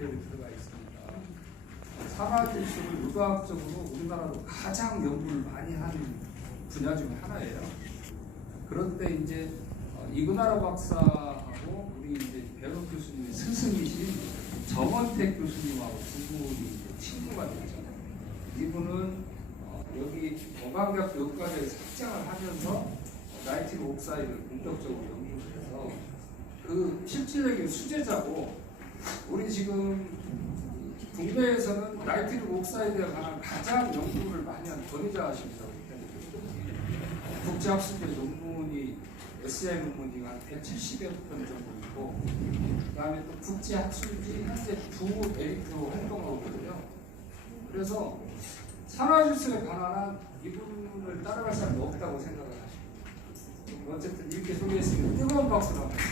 모델이 들어가 있습니다. 산화질소를 의과학적으로 우리나라로 가장 연구를 많이 하는 분야 중에 하나예요. 그런데 이제 이근하라 박사하고 우리 이제 배로 교수님의 스승이신 정원택 교수님하고 두 분이 이제 친구가 되죠. 이분은 여기 어강대학 교육과정에 삭장을 하면서 나이트릴 옥사이드를 본격적으로 연구를 해서 그 실질적인 수제자고, 우리 지금 국내에서는 나이트릴 옥사이드에 관한 가장 연구를 많이 한 권위자십니다. 국제학술제 논문이 SCI 논문이 한 170여 편 정도 있고, 그 다음에 또 국제학술지 현재 두 에디터로 활동하고 있거든요. 그래서 산화질소에 관한 이분을 따라갈 사람이 없다고 생각을 하십니다. 어쨌든 이렇게 소개했으면 뜨거운 박수로 합니다.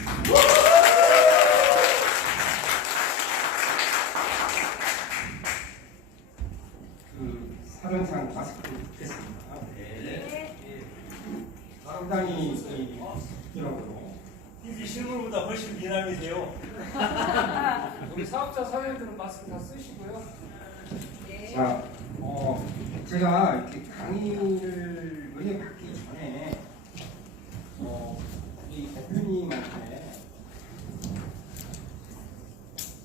사전상 마스크 듣겠습니다. 네. 상당히 부드러워요. TV 실물보다 훨씬 미남이세요. 우리 사업자 사회들은 마스크 다 쓰시고요. 자, 제가 이렇게 강의를 은혜 받기 전에 이 대표님한테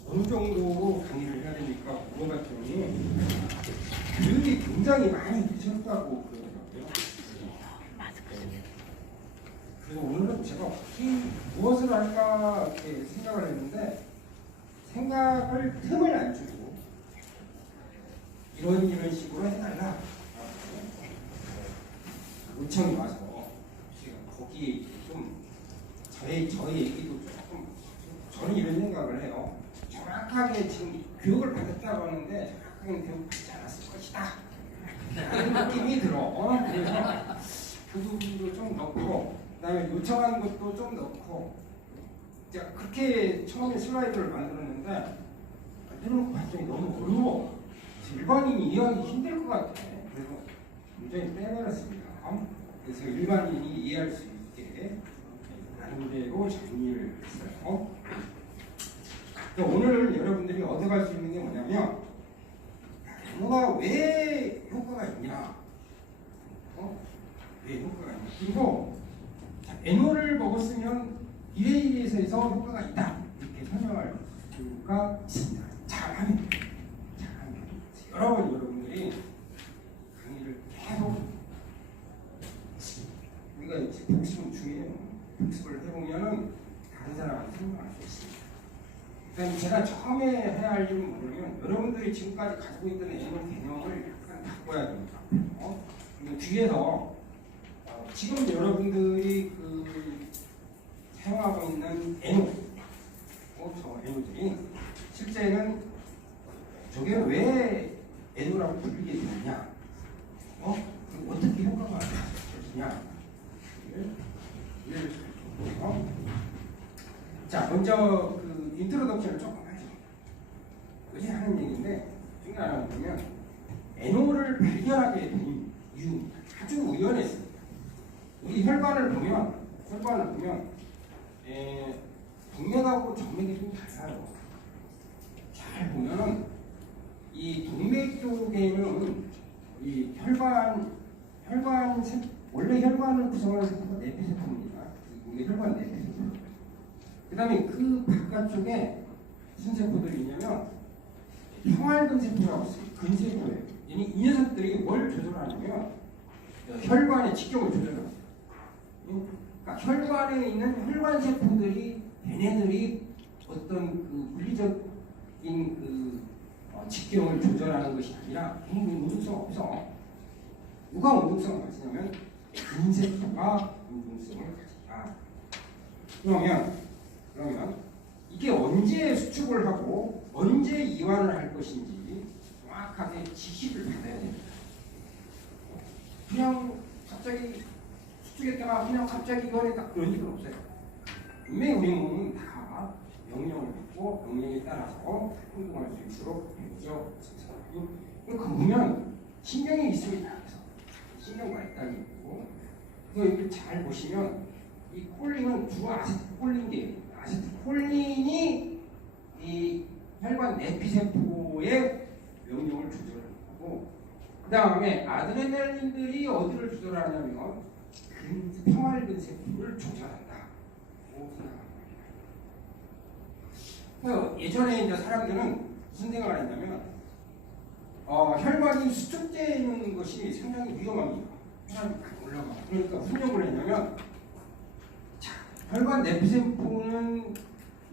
어느 정도 강의를 해야 되니까 물어봤더니 교육이 굉장히 많이 늦었다고 그러더라고요. 그래서 오늘은 제가 무엇을 할까 이렇게 생각을 했는데, 생각을 틈을 안 주고 이런 식으로 해달라 요청이 와서 제가 거기 좀 저의 얘기도 조금, 저는 이런 생각을 해요. 정확하게 지금 교육을 받았다고 하는데 정확하게 교육 받지 않았을 것이다 라는 느낌이 들어. 그래서 그 부분도 좀 넣고, 그 다음에 요청한 것도 좀 넣고, 제가 그렇게 처음에 슬라이드를 만들었는데 만들어놓고 봤더니 너무 어려워. 일반인이 이해하기 힘들 것 같아. 그래서 굉장히 빼버렸습니다. 그래서 일반인이 이해할 수 있게 나름대로 정리를 했어요. 오늘 여러분들이 얻어갈 수 있는 게 뭐냐면, 뭐가 왜 효과가 있냐, 왜 효과가 있냐, 그리고 NO를 먹었으면 이래이래해서 효과가 있다 이렇게 설명할 수가 있습니다. 잘하면 여러 번 여러분들이 강의를 계속 우리가 이제 복습은 중요해요. 복습을 해보면은 다른 사람한테 설명할 수 있습니다. 그다음에 제가 처음에 해야 할 일은 뭐냐면, 여러분들이 지금까지 가지고 있던 NO 개념을 약간 바꿔야 됩니다. 그리고 뒤에서 지금 여러분들이 사용하고 있는 NO, 저 NO들이 실제는 저게 왜 NO라고 불리게 되느냐, 그리고 어떻게 효과가 나타나느냐, 자, 먼저 인트로덕션을 조금 하죠. 요새 하는 얘기인데, 중요한 건 뭐냐면 NO를 발견하게 된 이유입니다. 아주 우연했습니다. 우리 혈관을 보면 동맥하고 정맥이 좀 달라요. 잘 보면은 이 동맥 쪽에는 이 원래 혈관을 구성하는 세포가 내피세포입니다. 우리 혈관 내피세포. 그 다음에 그 바깥쪽에 무슨 세포들이 있냐면 평활근세포라고 있어요. 근세포예요. 이 녀석들이 뭘 조절하냐면 혈관의 직경을 조절합니다. 그러니까 혈관에 있는 혈관세포들이 걔네들이 어떤 물리적인 직경을 조절하는 것이 아니라 굉장히 운동성 없어. 누가 운동성을 가지냐면 근세포가 운동성을 가진다. 그러면 이게 언제 수축을 하고 언제 이완을 할 것인지 정확하게 지시를 받아야 됩니다. 그냥 갑자기 수축했다가 그냥 갑자기 이완했다, 그런 일은 없어요. 분명히 우리 몸은 다 명령을 받고 명령에 따라서 행동할 수 있도록 되죠. 그거 보면 신경이 있습니다. 그래서 신경 말단이 있고, 그거 이렇게 잘 보시면 이 콜린은 주 아세트콜린계예요. 아세트콜린이 이 혈관 내피세포의 명령을 조절하는 거고, 그 다음에 아드레날린들이 어디를 조절하냐면 평활근 세포를 조절한다. 그 예전에 이제 사람들은 무슨 생각을 했냐면 혈관이 수축되어 있는 것이 상당히 위험합니다. 혈관이 많이 올라가. 그러니까 무슨 연구를 했냐면 혈관 내피세포는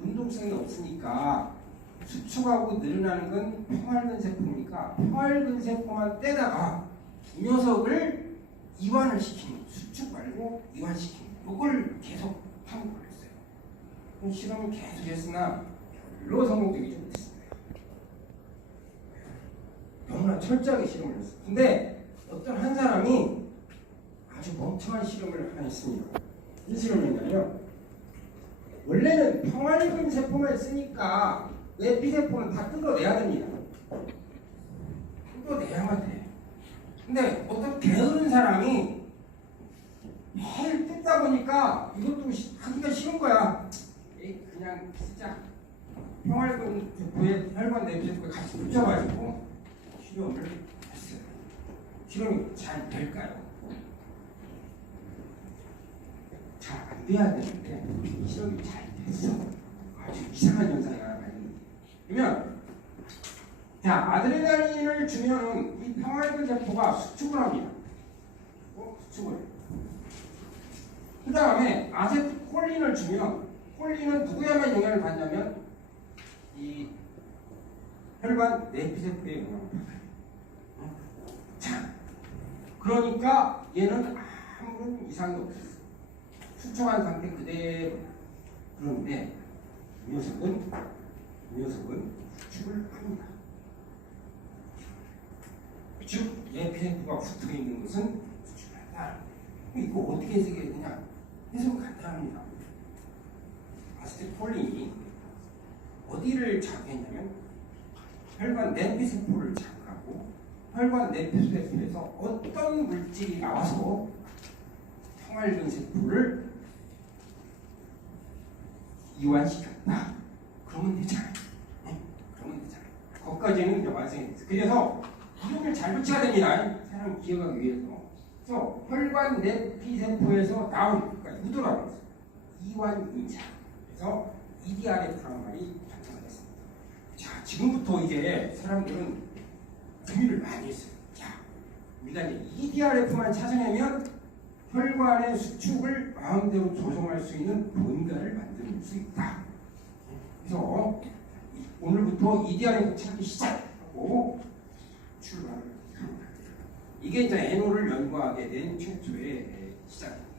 운동성이 없으니까 수축하고 늘어나는 건 평활근 세포니까 평활근 세포만 떼다가 이 녀석을 이완을 시키는, 수축 말고 이완시키는, 이걸 계속 탐구를 했어요. 실험을 계속 했으나 별로 성공적이지 못했습니다. 너무나 철저하게 실험을 했어요. 근데 어떤 한 사람이 아주 멍청한 실험을 하나 했습니다. 무슨 실험이냐면, 원래는 평활근 세포만 쓰니까 내피세포는 다 뜯어내야 됩니다. 뜯어내야만 돼. 근데 어떤 게으른 사람이 매일 뜯다 보니까 이것도 하기가 싫은 거야. 그냥 쓰자. 평활근 세포에 혈관 내피세포에 같이 붙여가지고 실험을 했어요. 실험이 잘 될까요? 잘 안 돼야 되는데 실험이 잘 됐어. 아주 이상한 현상이 하나 발생합니다. 그러면 아드레날린을 주면은 이 평활근 세포가 수축을 합니다. 수축을. 그 다음에 아세틸콜린을 주면, 콜린은 누구에만 영향을 받냐면 이 혈관 내피세포에 영향을 받아요. 자, 그러니까 얘는 아무런 이상이 없었어. 수축한 상태 그대로. 그런데 이 녀석은 수축을 합니다. 즉, 내피세포가 붙어 있는 것은 수축을 한다. 이거 어떻게 해석해야 되냐? 해석은 간단합니다. 아세틸콜린이 어디를 자극했냐면 혈관 내피세포를 자극하고, 혈관 내피세포에서 어떤 물질이 나와서 평활근 세포를 이완시켰다. 그러면 되잖아요. 그러면 되잖아요. 거기까지는 이제 완성했어요. 그래서 이름을 잘 붙여야 됩니다. 사람 기억하기 위해서. 그래서 혈관 내피세포에서 나온, 그러니까 유도라고 했어요. 이완인자. 그래서 EDRF라는 말이 탄생을 했습니다. 자, 지금부터 이제 사람들은 고민을 많이 했어요. 자, 우리가 이제 EDRF만 찾아내면 혈관의 수축을 마음대로 조정할 수 있는 뭔가를 만들 수 있다. 그래서 오늘부터 EDRF 찾기 시작하고 출발을 합니다. 이게 이제 NO를 연구하게 된 최초의 시작입니다.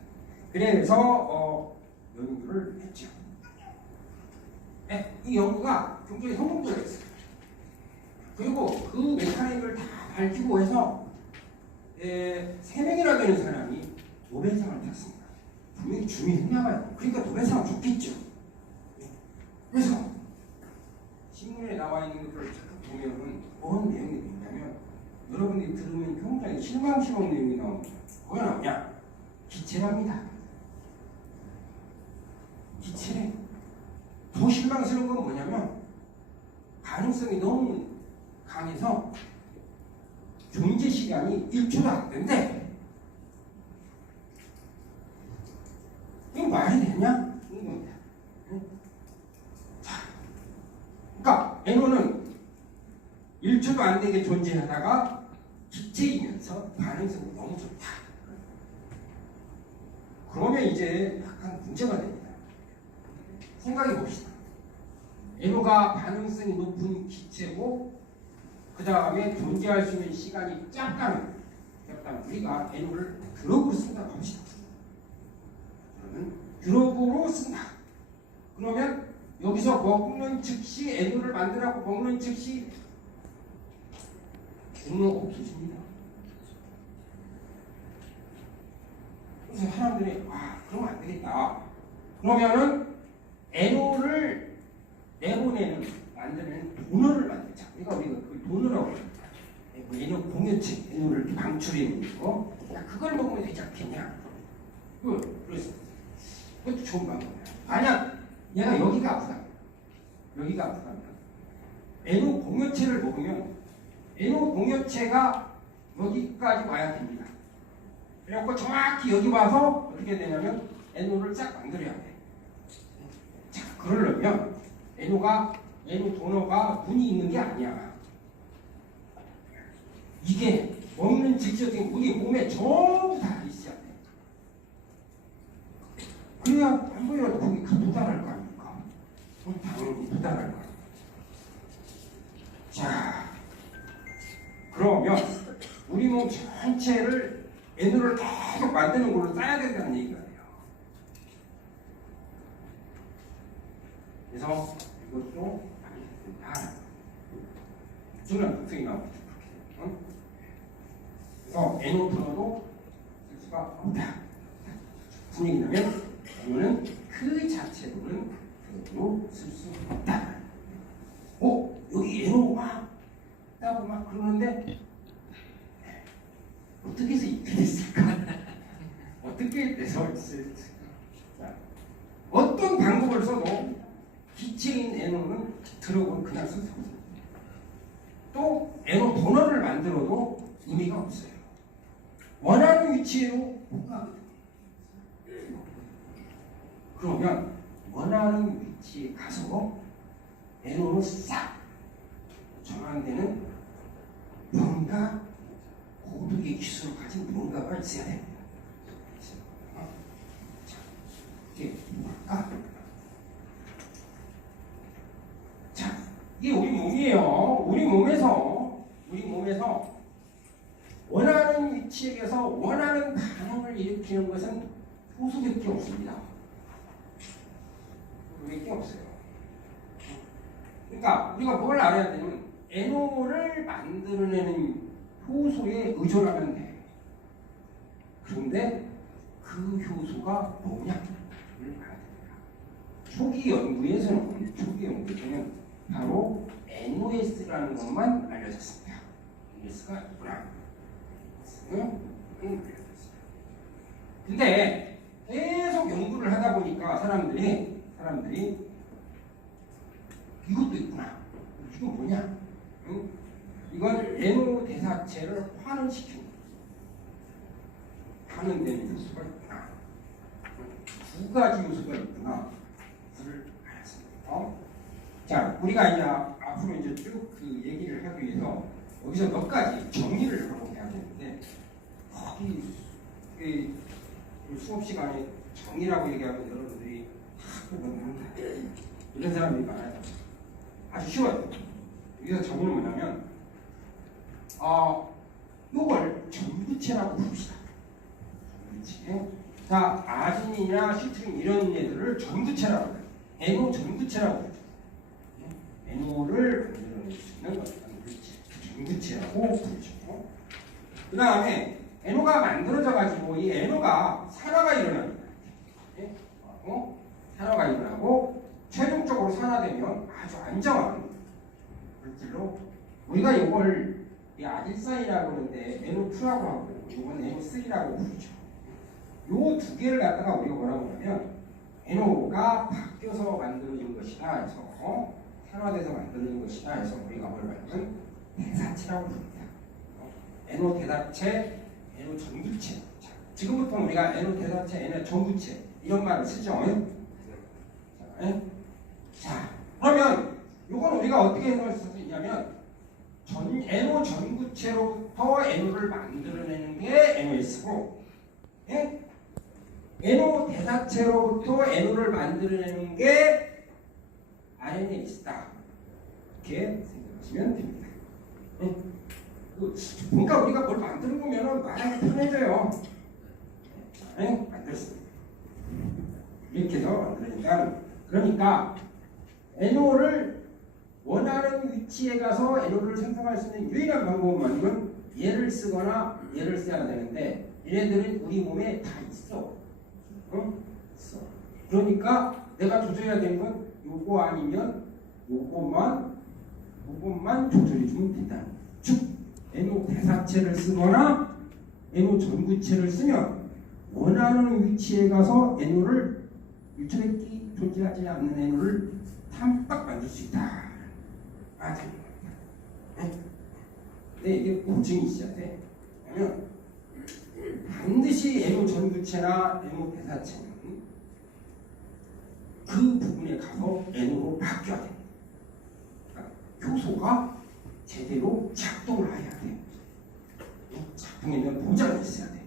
그래서 연구를 했죠. 이 연구가 굉장히 성공적이었어요. 그리고 그 메카닉을 다 밝히고 해서 3명이나 되는 사람이 노벨상을 탔습니다. 분명히 준비했나봐요. 그러니까 노벨상을 줬겠죠. 그래서 신문에 나와 있는 것을 잠깐 보면은 뭔 내용이 있냐면, 여러분들이 들으면 굉장히 실망스러운 내용이 나옵니다. 뭐가 나오냐? 기체랍니다. 기체. 더 실망스러운 건 뭐냐면, 가능성이 너무 강해서 존재 시간이 1초도 안 된대. 이거 말이 되냐? 이런 겁니다. 자, 그러니까 NO는 1초도 안 되게 존재하다가 기체이면서 반응성이 너무 좋다. 그러면 이제 약간 문제가 됩니다. 생각해 봅시다. NO가 반응성이 높은 기체고, 그 다음에 존재할 수 있는 시간이 짧다면 우리가 NO를 드럭으로 쓴다고 합시다. 그러면 드럭으로 쓴다. 그러면 여기서 먹는 즉시 NO를 만들라고 먹는 즉시 NO가 없어집니다. 그래서 사람들이 그러면 안 되겠다. 그러면은 NO를 내보내는 만드는 도너를 만들자. 우리가 그 도너라고 합니다. NO 공유체, NO를 방출해내는 거. 그걸 먹으면 되지 않겠냐? 그래서 그것도 좋은 방법이야. 만약 얘가 여기가 아프다면 NO 공유체를 먹으면 NO 공유체가 여기까지 와야 됩니다. 그래갖고 정확히 여기 와서 어떻게 되냐면 NO를 쫙 만들어야 돼. 자, 그러려면 NO 도너가 문이 있는 게 아니야. 이게 먹는 직접적인 우리 몸에 전부 다 있어야 돼. 그래야 한 번이라도 거기 도달할 거 아닙니까? 당연히 도달할 거야. 자, 그러면 우리 몸 전체를 NO를 계속 만드는 걸로 써야 된다는 얘기가 돼요. 그래서 이것도 다 중요한 특성이 나옵니다. 그래서 NO 토너도 쓸 수가 없다. 무슨 얘기냐면 NO는 그 자체로는 그대로 쓸 수 없다. 여기 NO가 있다고 막 그러는데 어떻게 해서 이렇게 됐을까? 어떻게 돼서 있을까? 자, 어떤 방법을 써도 기체인 NO는 들어오면 그냥 쓸 수 없어요. 또 NO 도너를 만들어도 의미가 없어요. 원하는 위치로 못 가거든요. 그러면 원하는 위치에 가서 NO를 싹 전환되는 뭔가 고도의 기술을 가진 뭔가가 있어야 됩니다. 자, 이게 뭘까? 자, 이게 우리 몸이에요. 우리 몸에서 원하는 위치에서 원하는 반응을 일으키는 것은 효소밖에 없습니다. 효소밖에 없어요. 그러니까 우리가 뭘 알아야 되냐면 NO를 만들어내는 효소에 의존하면 돼. 그런데 그 효소가 뭐냐를 봐야 됩니다. 초기 연구에서는 바로 NOS라는 것만 알려졌습니다. NOS가 있구나. 근데 계속 연구를 하다 보니까 사람들이 이것도 있구나. 이건 뭐냐? 이건 NO 대사체를 환원시키는 환원되는 요소가 있구나. 두 가지 요소가 있구나. 그를 알았습니다. 자, 우리가 이제 앞으로 이제 쭉 그 얘기를 하기 위해서 여기서 몇 가지 정리를 하고 해야 되는데, 이 수업 시간에 정리라고 얘기하면 여러분들이 한다 이런 사람들이 많아요. 아주 쉬워요. 여기서 정리는 뭐냐면, 이걸 전구체라고 부릅시다. 전구체. 자, 아진이나 시트린 이런 애들을 전구체라고 해요. NO 전구체라고 해요. NO를 만들어낼 수 있는 어떤 전구체라고 부르죠. 그 다음에 NO가 만들어져가지고 이 NO가 산화가 일어납니다. 산화가 일어나고 최종적으로 산화되면 아주 안정한 물질로 우리가 이걸 아질산이라고 하는데 NO2라고 하고 이건 NO3라고 부르죠. 요 두 개를 갖다가 우리가 뭐라고 하냐면 NO가 바뀌어서 만들어진 것이다 해서 산화돼서 만들어진 것이다 해서 우리가 뭘 말하면 대사체라고 부릅니다. NO 대사체, NO 전구체. 지금부터 우리가 NO 대사체, NO 전구체 이런 말을 쓰죠. 자, 그러면 이건 우리가 어떻게 해석할 수 있냐면 NO 전구체로부터 NO를 만들어내는 게 NOS고, NO 대사체로부터 NO를 만들어내는 게 RNAS다. 이렇게 생각하시면 됩니다. 그러니까 우리가 뭘 만드는 거면 말하기 편해져요. 만들었습니다. 이렇게 해서 만들어니까, 그러니까 NO를 원하는 위치에 가서 NO를 생성할 수 있는 유일한 방법은 뭐냐면 얘를 쓰거나 얘를 써야 되는데 얘네들은 우리 몸에 다 있어. 있어. 그러니까 내가 조절해야 되는 건 요거 아니면 요것만 조절해 주면 된다. 즉 NO 대사체를 쓰거나 NO 전구체를 쓰면 원하는 위치에 가서 NO를 유체력이 존재하지 않는 NO를 탐박 만들 수 있다. 되는 겁니다. 네, 이게 보증이 있어야 돼. 왜냐면 반드시 NO 전구체나 NO 배사체는 그 부분에 가서 NO로 바뀌어야 됩니다. 그러니까 효소가 제대로 작동을 해야 돼. 작동에는 보장이 있어야 돼.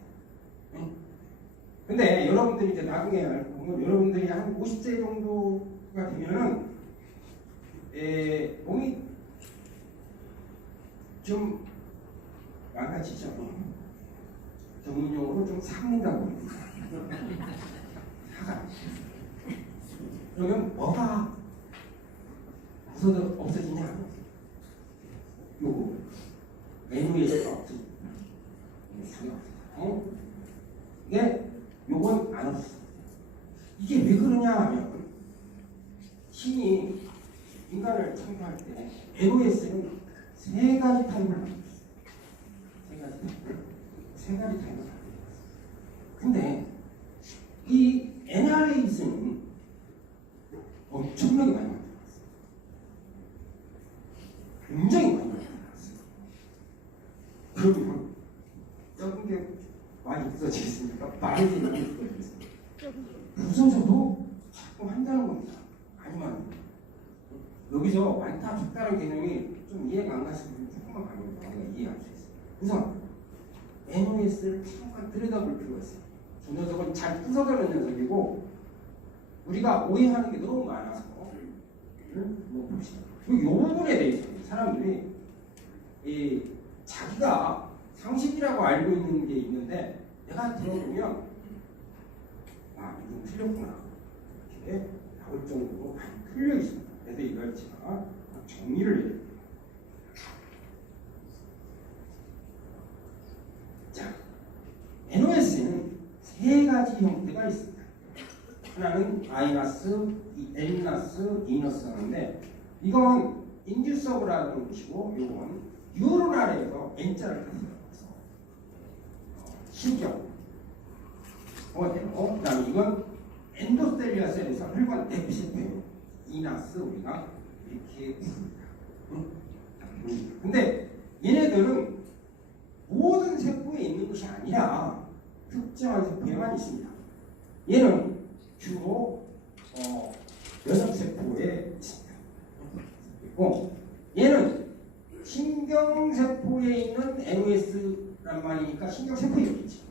근데 여러분들이 이제 나중에 알고 보면 여러분들이 한 50세 정도가 되면은 몸이 좀 망가지죠. 전문용어로 좀 삭는다고 합니다. 사가. 그러면 뭐가 없어지냐? 요거 NOS가 없어집니다. 이게 요건 안 없어. 이게 왜 그러냐 하면 신이 인간을 창조할 때 NOS는 세 가지 타입을 만들었어요. 세 가지 타입을 만들었어요. 근데 이 NRAS는 엄청나게 많이 만들었어요. 굉장히 많이 만들었어요. 그러면 적은 게 많이 부서지겠습니까? 많이 부서지겠습니까? 부서져도 자꾸 한다는 겁니다. 아니면 여기서 많다 적다는 개념이 좀 이해가 안 가시면 조금만 가면 우리가 이해할 수 있어요. 우선 NOS를 잠깐 들여다볼 필요가 있어요. 저 녀석은 잘 부서지는 녀석이고 우리가 오해하는 게 너무 많아서 뭐 봅시다. 이 부분에 대해서 사람들이 자기가 상식이라고 알고 있는 게 있는데 내가 들어보면 이건 틀렸구나 이렇게 나올 정도로 많이 틀려 있습니다. 그래서 이걸 제가 정리를 해야 됩니다. 자, NOS는 세 가지 형태가 있습니다. 하나는 마이너스, N-, 이너스 하는데 이건 인듀서브라는 것이고 이건 뉴로날에서 N자를 탔어요. 신경. 그 다음에 이건 엔도스텔리아 셀에서 혈관 에피세페 이나스 우리가 이렇게 부릅니다. 근데 얘네들은 모든 세포에 있는 것이 아니라 특정한 세포에만 있습니다. 얘는 주로 면역세포에 있습니다. 그리고 얘는 신경세포에 있는 NOS란 말이니까 신경세포에 있겠지.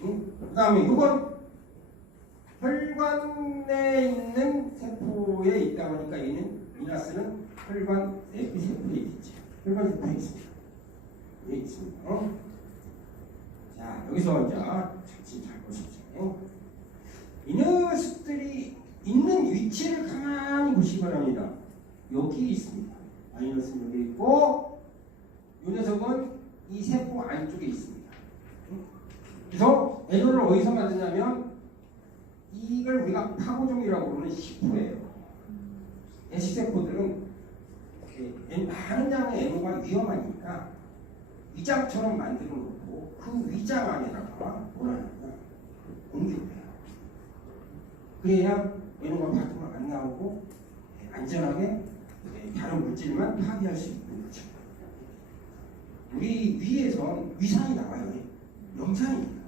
그 다음에 이건 혈관에 있는 세포에 있다 보니까 얘는 이나스는 혈관 에피세포에 있겠지. 혈관 세포에 있습니다. 여기 있습니다. 자, 여기서 이제 잘 보십시오. 이 녀석들이 있는 위치를 가만히 보시기 바랍니다. 여기 있습니다. 마이너스는 여기 있고 이 녀석은 이 세포 안쪽에 있습니다. 그래서 NO를 어디서 만드냐면 이걸 우리가 파고종이라고 부르는 시포예요. 애시세포들은 많은 양의 NO가 위험하니까 위장처럼 만들어 놓고 그 위장 안에다가 뭐라 하냐 공기를 해요. 그래야 NO가 밖으로 안 나오고 안전하게 다른 물질만 파괴할 수 있는 거죠. 우리 위에선 위산이 나와요. 염산입니다.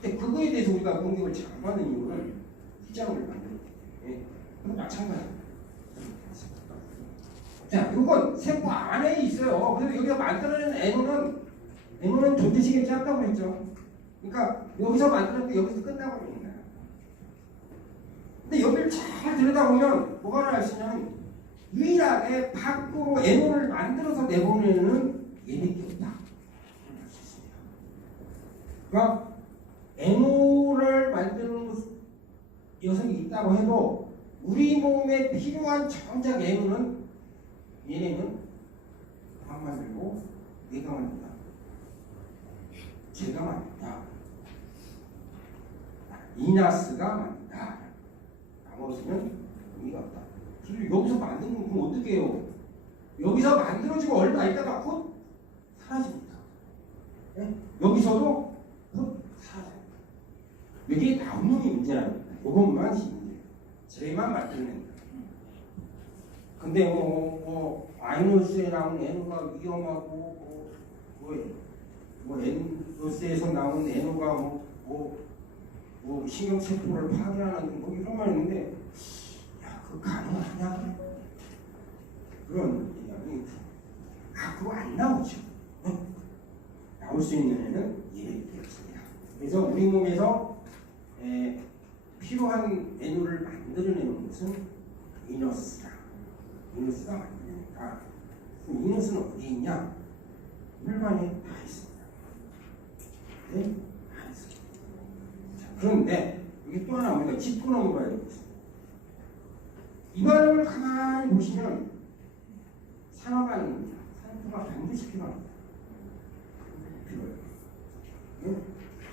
근데 그거에 대해서 우리가 공격을 잘 받는 이유는 위장을 만들기 때문에 그건 마찬가지입니다. 자, 이건 세포 안에 있어요. 그래서 여기가 만들어내는 NO는 존재식이 짧다고 그랬죠. 그러니까 여기서 만들었는데 여기서 끝나버리는 거야. 근데 여기를 잘 들여다보면 뭐가 나올 수 있냐면 유일하게 밖으로 NO를 만들어서 내보내는 얘밖에 없다. 그러니까 NO를 만드는 녀석이 있다고 해도 우리 몸에 필요한 정작 NO는 얘네는 안 만들고 내가 만든다. 제가 만든다. 이나스가 만든다. 나머지는 의미가 없다. 그리고 여기서 만든 건 그럼 어떻게 해요? 여기서 만들어지고 얼마 있다가 곧 사라집니다. 네? 여기서도 곧 사라집니다. 여기 나온 놈이 문제랍니다. 이것만 문제예요. 쟤만 만들어낸다. 근데 마이너스에 나온 N가 위험하고 N로스에서 나온 N가 신경세포를 파괴하는 이런 말 있는데 야, 그거 가능하냐? 그런 얘기하면 그거 안 나오죠. 나올 수 있는 애는 이렇습니다. 그래서 우리 몸에서 필요한 N을 만들어내는 것은 이너스가 만드니까 이너스는 어디 있냐? 혈관에 다 있습니다. 네? 다 있습니다. 자, 그런데 여기 또 하나 우리가 짚고 넘어가야 되겠습니다. 이 발음을 가만히 보시면 산화반응입니다. 산소가 반드시 필요합니다. 필요해요. 네?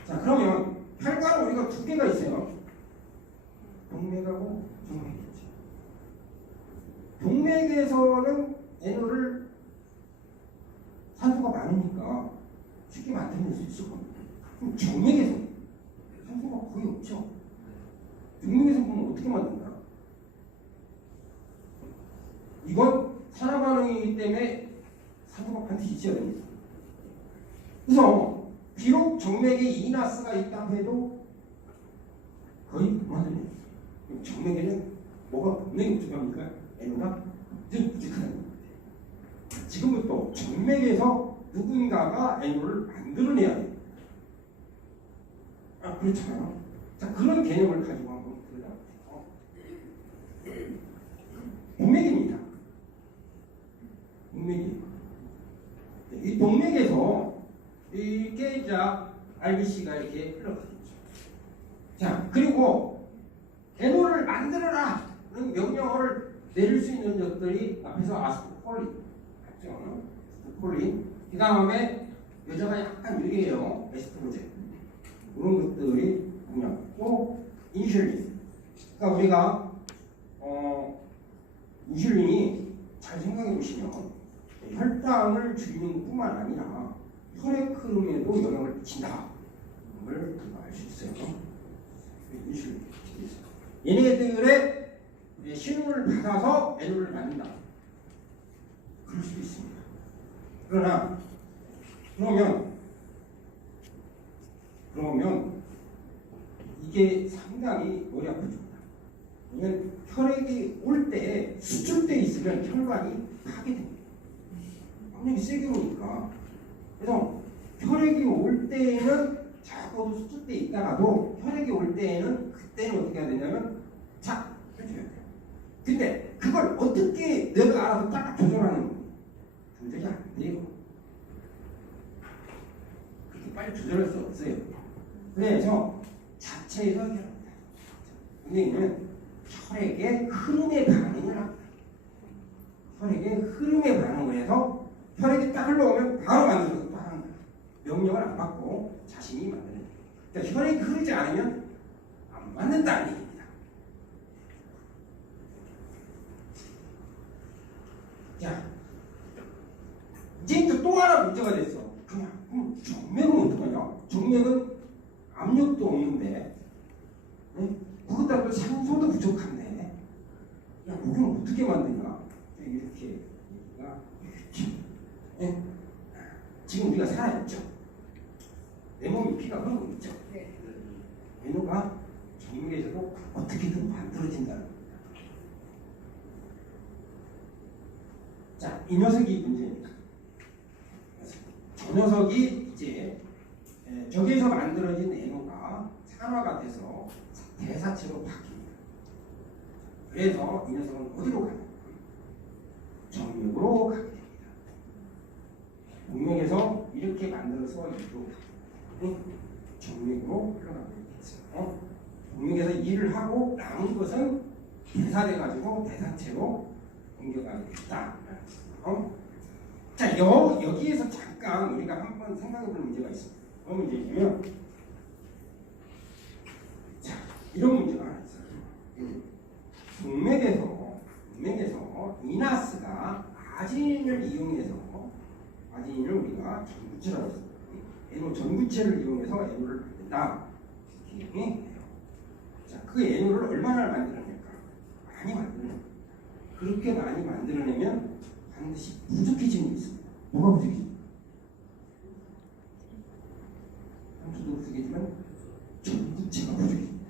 자, 그러면 혈관은 우리가 두 개가 있어요. 동맥하고 정맥이죠. 동맥에서는 N을 산소가 많으니까 쉽게 만들어낼 수 있을 겁니다. 그럼 정맥에서 산소가 거의 없죠. 정맥에서 보면 어떻게 만든다? 이건 산화 반응이기 때문에 산소가 반드시 있어야 됩니다. 그래서 비록 정맥에 이나스가 있다고 해도 거의 못 만들어요. 정맥에는 뭐가 분명히 부족합니까? N가 부족하다는 겁니다. 지금부터 정맥에서 누군가가 N을 만들어내야 돼요. 그렇잖아요. 자, 그런 개념을 가지고 한번 들어가보세요. 동맥입니다. 동맥이. 이 동맥에서 이렇게 RBC가 이렇게 흘러가겠죠. 자, 그리고 N을 만들어라! 그런 명령어를 내릴 수 있는 것들이 앞에서 아스토콜린, 맞죠? 아스토콜린. 그 다음에 여자가 약간 유리해요. 에스트로겐. 그런 것들이 또 인슐린. 그러니까 우리가 인슐린이 잘 생각해 보시면 혈당을 줄이는 것뿐만 아니라 혈액 흐름에도 영향을 미친다. 걸 알 수 있어요. 인슐린. 얘네들의 신호를 받아서 N을 만든다. 그럴 수도 있습니다. 그러면 이게 상당히 머리 아프죠. 왜냐면 혈액이 올 때 수축돼 있으면 혈관이 파괴됩니다. 압력이 세게 오니까. 그래서 혈액이 올 때에는 적어도 수축돼 있다가도 혈액이 올 때에는 그때는 어떻게 해야 되냐면 자, 해줘야 돼요. 근데 그걸 어떻게 내가 알아서 딱 조절하는 거예요? 조절이 안 돼요. 그렇게 빨리 조절할 수 없어요. 그래서 자체에서 해결합니다. 선생님은 혈액의 흐름에 반응을 합니다. 혈액의 흐름에 반응을 해서 혈액이 딱 흘러오면 바로 만들어서 딱 하는 거예요. 명령을 안 받고 자신이 만드는 거예요. 그러니까 혈액이 흐르지 않으면 안 맞는다는 얘기입니다. 자, 이제 또 하나 문제가 됐어. 그럼 정맥은 어떡하냐? 정맥은 압력도 없는데, 그것도 또 산소도 부족한데, 야, 그럼 어떻게 만드냐? 이렇게 얘기가 있죠. 지금 우리가 살아있죠? 내 몸에 피가 흐르고 있죠? 외노가 정맥에서도 어떻게든 만들어진다는 겁니다. 자, 이 녀석이 문제입니다. 저 녀석이 이제 저기에서 만들어진 애노가 산화가 돼서 대사체로 바뀝니다. 그래서 이 녀석은 어디로 가냐? 정맥으로 가게 됩니다. 동맥에서 이렇게 만들어서 이로 정맥으로 흘러가게 되겠어요. 동맥에서 일을 하고 남은 것은 대사돼가지고 대사체로 옮겨가게 됐다. 자, 여기에서 잠깐 우리가 한번 생각해볼 문제가 있습니다. 어떤 문제냐면, 자, 이런 문제가 하나 있어요. 동맥에서 이나스가 아진을 이용해서 아진을 우리가 전구체라고 했습니다. N호 전구체를 이용해서 N호를 만든다. 이렇게 해요. 자, 그 N호를 얼마나 만들어낼까? 많이 만들어냅니다. 그렇게 많이 만들어내면 반드시 부족해지는 게 있습니다. 뭐가 부족해지? 향수도 부족해지만 전구체가 부족해집니다.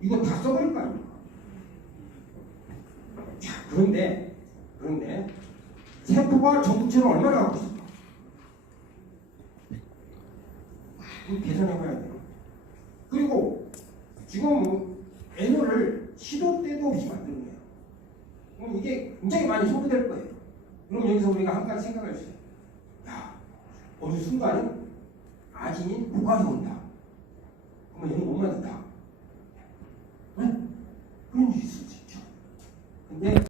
이거 다 써버릴 거 아닙니까? 자, 그런데 세포가 전구체를 얼마나 갖고 있을까? 이거 계산해봐야 돼요. 그리고 지금 N호를 시도 때도 없이 만들어내요. 그럼 이게 굉장히 많이 소비될 거예요. 그럼 여기서 우리가 한 가지 생각할 수 있어요. 야, 어느 순간에 아진인 고갈이 온다. 그러면 얘는 못 만든다. 네? 그런 일이 있을 수 있죠. 근데